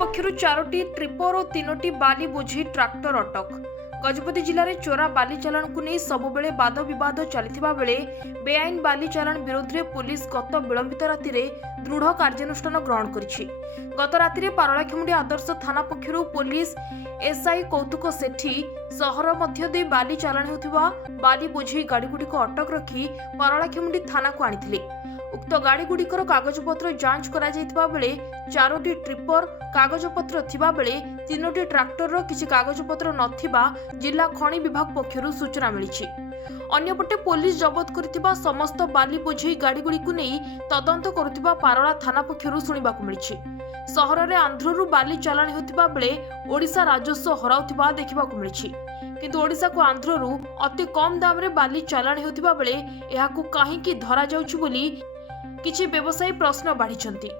पक्षरु 4टी tripper और 3टी बाली बोझी tractor अटक। गजपति जिले में चोरा बाली चालाण को नहीं सबुबले वाद विवाद चलता बेले बेआईन बाली चालाण विरोध में पुलिस गत विलंबित राति दृढ़ कार्यानुष्ठान ग्रहण करिछि। गत राति पारलाखेमुंडी आदर्श थाना पक्षरु पुलिस एसआई कौतुक सेठी सहर मध्य दे बाली चालाण हेउथिबा बाली बोझी गाड़ीगुड़िक अटक रखी पारलाखेमुंडी थाना को आनिथिले। उक्त गाड़ीगुड़िकर कागजपत्र जांच करा जायतिबा बेले 4टी ट्रिपर कागजपत्र थिबा बेले 3टी ट्रैक्टर रो किछि कागजपत्र नथिबा जिला खनि विभाग पक्षरु सूचना मिलिछि। अन्यपटे पुलिस जबत करथिबा समस्त बाली बोझी गाड़ीगुड़िकु नेई तदंत करुथिबा पारला थाना पक्षरु सुनिबाकु मिलिछि। सहर रे आंध्ररु बाली चालाण हेउथिबा बेले ओडिशा राजस्व हराउथिबा देखिबाकु मिलिछि। किंतु ओडिशा को आंध्ररु अति कम दाम रे बाली चालाण हेउथिबा बेले एहाकु काहेकि धरा जाउछि बोली किछि व्यवसायी प्रश्न बाढ़िछन्ति।